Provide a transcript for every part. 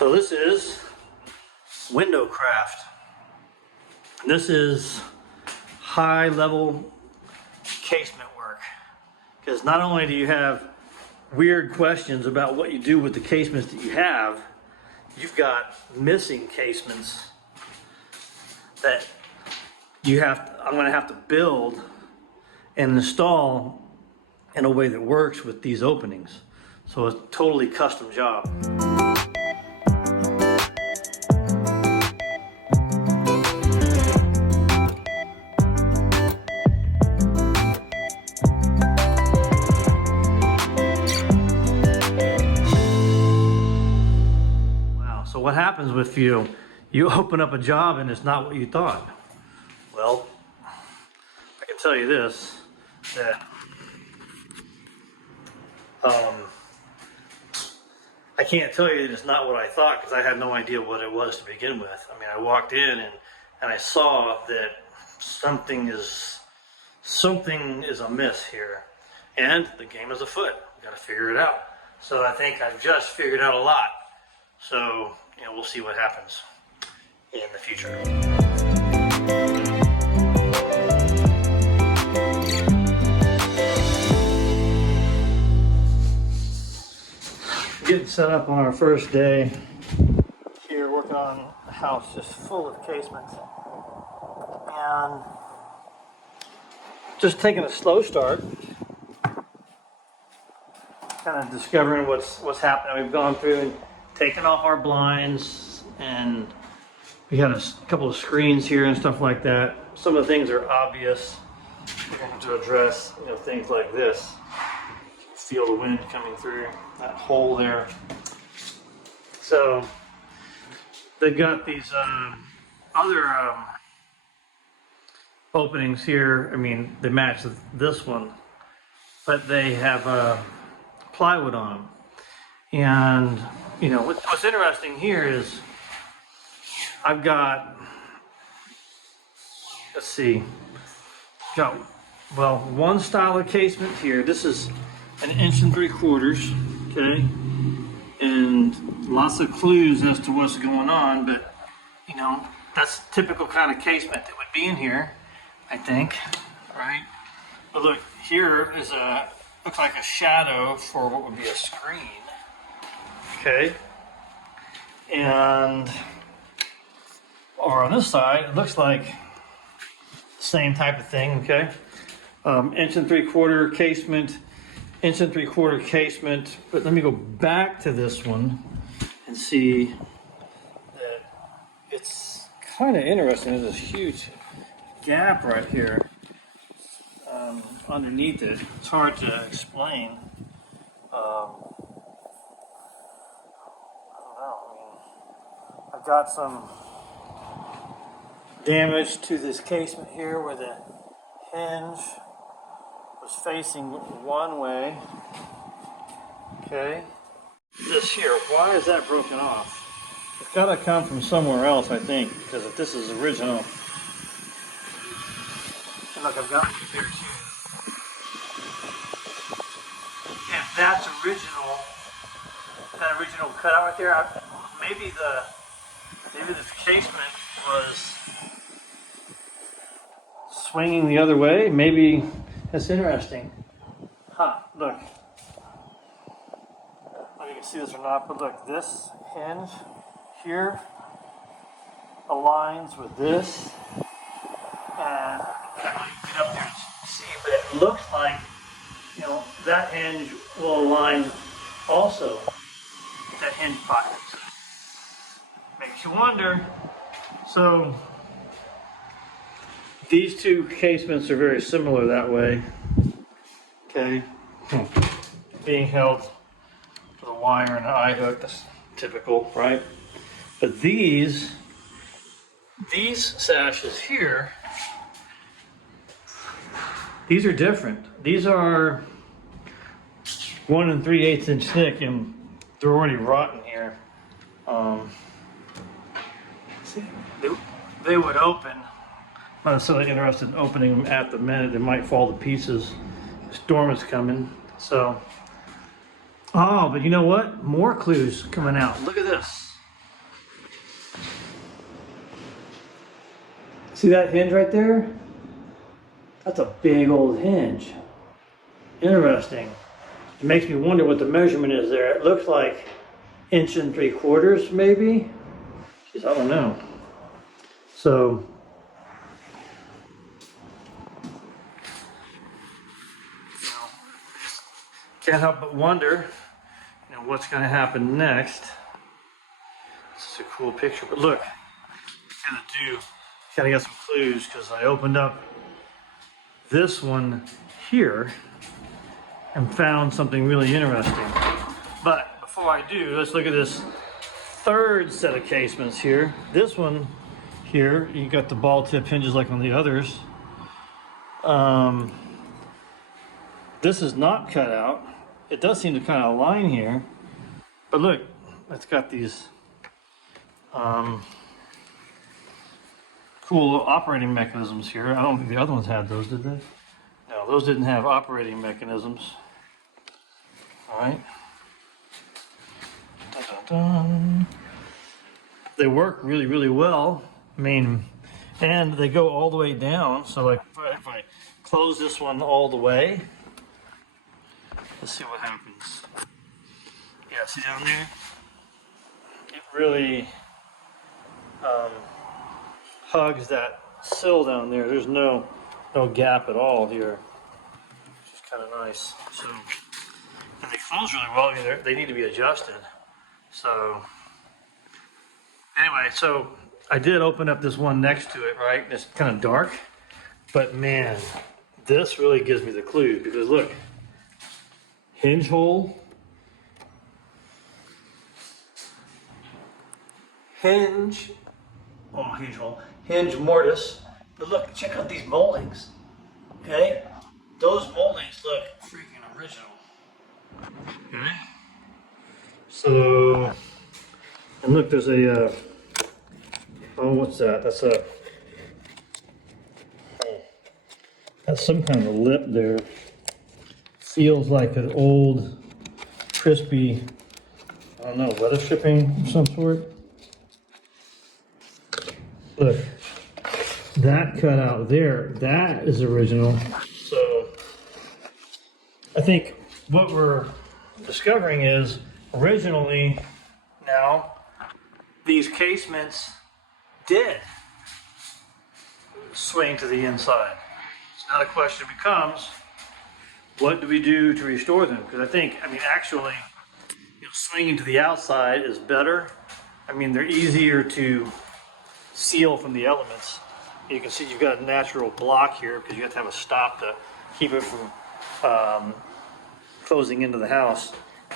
So this is window craft. This is high level casement work, because not only do you have weird questions about what you do with the casements that you have, you've got missing casements that I'm going to have to build and install in a way that works with these openings. So it's a totally custom job. So what happens if you open up a job and it's not what you thought? Well, I can tell you this, that I can't tell you that it's not what I thought, because I had no idea what it was to begin with. I mean, I walked in and I saw that something is amiss here, and the game is afoot. We've got to figure it out. So I think I've just figured out a lot. So, we'll see what happens in the future. Getting set up on our first day here, working on a house just full of casements. And just taking a slow start. Kind of discovering what's happening. We've gone through and taken off our blinds, and we had a couple of screens here and stuff like that. Some of the things are obvious. We're going to address, things like this. Feel the wind coming through that hole there. So they've got these other openings here. I mean, they match this one, but they have plywood on them. And what's interesting here is I've got, one style of casement here. This is an 1 3/4, okay? And lots of clues as to what's going on, but that's typical kind of casement that would be in here, I think, right? But look, here is looks like a shadow for what would be a screen. Okay, and over on this side, it looks like the same type of thing. Okay, 1 3/4 casement, 1 3/4 casement. But let me go back to this one and see that it's kind of interesting. There's this huge gap right here underneath it. It's hard to explain. I've got some damage to this casement here where the hinge was facing one way. Okay. This here, why is that broken off? It's got to come from somewhere else, I think, because if this is original. And look, I've got it here too. If that's original, that original cutout right there, maybe the casement was swinging the other way. Maybe that's interesting. Look. I don't know if you can see this or not, but look, this hinge here aligns with this. And I can't get up there and see, but it looks like, that hinge will align also with that hinge pocket. Makes you wonder. So these two casements are very similar that way. Okay, being held with a wire and an eye hook. That's typical, right? But these sashes here, these are different. These are 1 3/8 inch thick, and they're already rotten here. They would open. I'm not necessarily interested in opening them at the minute. They might fall to pieces. The storm is coming. So, but you know what? More clues coming out. Look at this. See that hinge right there? That's a big old hinge. Interesting. It makes me wonder what the measurement is there. It looks like 1 3/4 inches maybe. Jeez, I don't know. So, can't help but wonder, what's going to happen next. This is a cool picture, but look, gotta get some clues because I opened up this one here and found something really interesting. But before I do, let's look at this third set of casements here. This one here, you got the ball tip hinges like on the others. This is not cut out. It does seem to kind of align here, but look, it's got these cool operating mechanisms here. I don't think the other ones had those, did they? No, those didn't have operating mechanisms. All right. Dun, dun, dun. They work really, really well. I mean, and they go all the way down. So like if I close this one all the way, let's see what happens. Yeah, see down there? It really hugs that sill down there. There's no gap at all here, which is kind of nice. So, and they close really well. I mean, they need to be adjusted. So, anyway, so I did open up this one next to it, right? It's kind of dark, but man, this really gives me the clue because look, hinge hole, hinge hole, hinge mortise. But look, check out these moldings. Okay, those moldings look freaking original. Okay, so and look, there's a oh, what's that? That's some kind of a lip there. Feels like an old, crispy, I don't know, weather stripping of some sort. Look, that cut out there, that is original. So I think what we're discovering is originally now these casements did swing to the inside. So now the question becomes, what do we do to restore them? Because I mean, actually, swinging to the outside is better. I mean, they're easier to seal from the elements. You can see you've got a natural block here because you have to have a stop to keep it from closing into the house.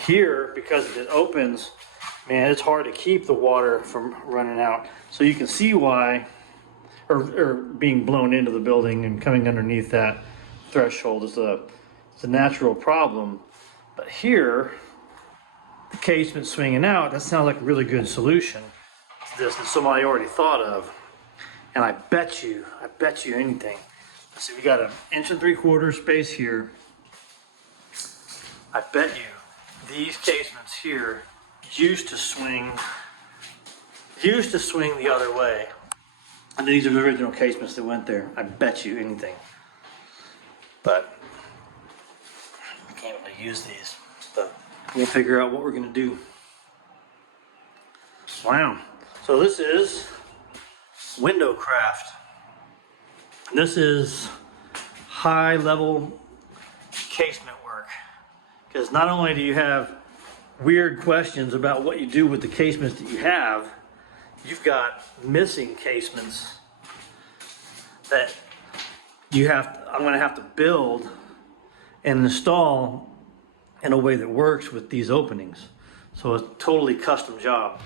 Here, because it opens, man, it's hard to keep the water from running out. So you can see why, or being blown into the building and coming underneath that threshold is it's a natural problem. But here, the casement swinging out, that sounds like a really good solution to this that somebody already thought of. And I bet you anything. So we got 1 3/4 inch space here. I bet you these casements here used to swing the other way. And these are the original casements that went there. I bet you anything. But I can't really use these. But we'll figure out what we're gonna do. Wow. So this is window craft. This is high level casement work. Because not only do you have weird questions about what you do with the casements that you have, you've got missing casements that I'm going to have to build and install in a way that works with these openings. So it's a totally custom job.